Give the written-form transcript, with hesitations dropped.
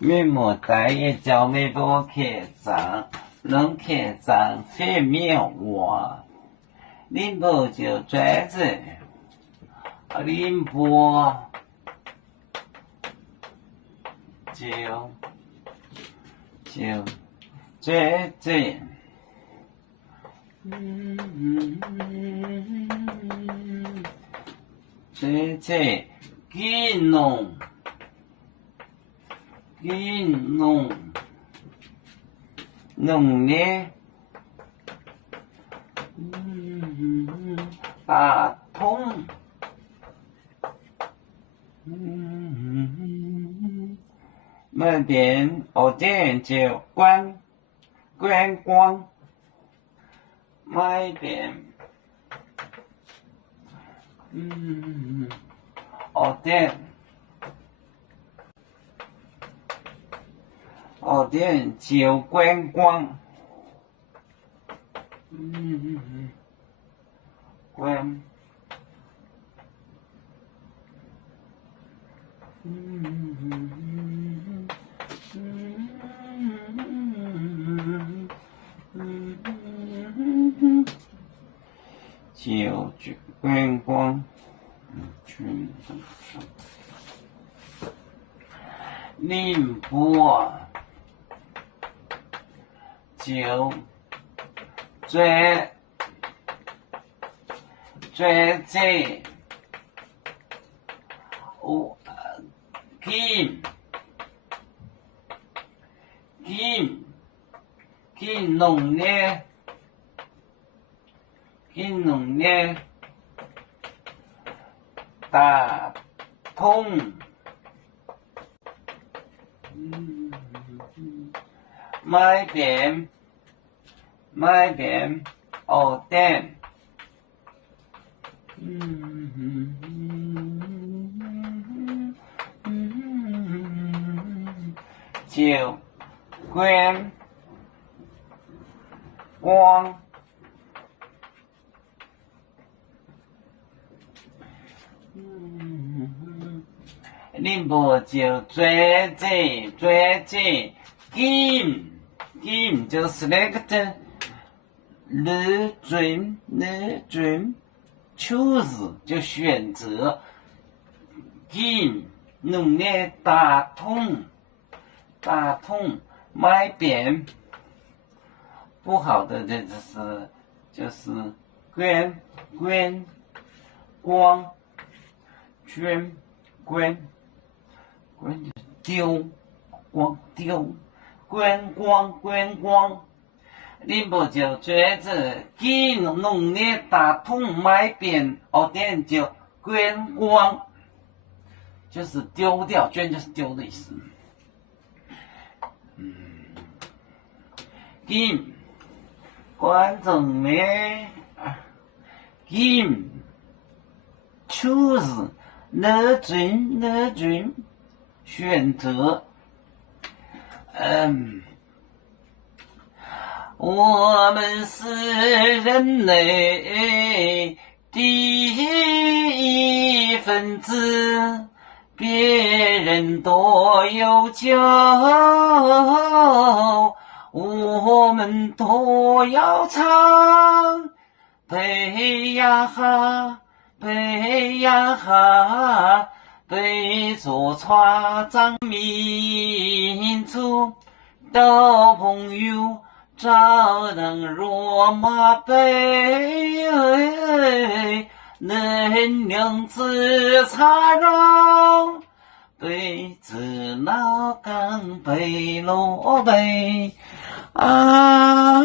面膜大叶胶眉波客栈，能客栈黑面我，林波就转子，林波就转子，转子给弄。给弄呢，打通，那边我店就观光，那边，我店。我店就观光，观，就观光，宁波。就转子，给弄呢，打通，买点，哦店，就观光，宁波就转子，金就是那个的。日准，choose 就选择，给弄呢打通，买点不好的这就是观光，观丢观光。宁波就转子，给弄呢打通买点，我店就观光，就是丢掉，捐就是丢的意思。给观众呢，给 choose 哪准选择，我们是人类第一分子，别人多有酒，我们都要唱。背呀哈，背着船长民族到朋友。找人若马背，能量自插肉，背子老干背罗背啊。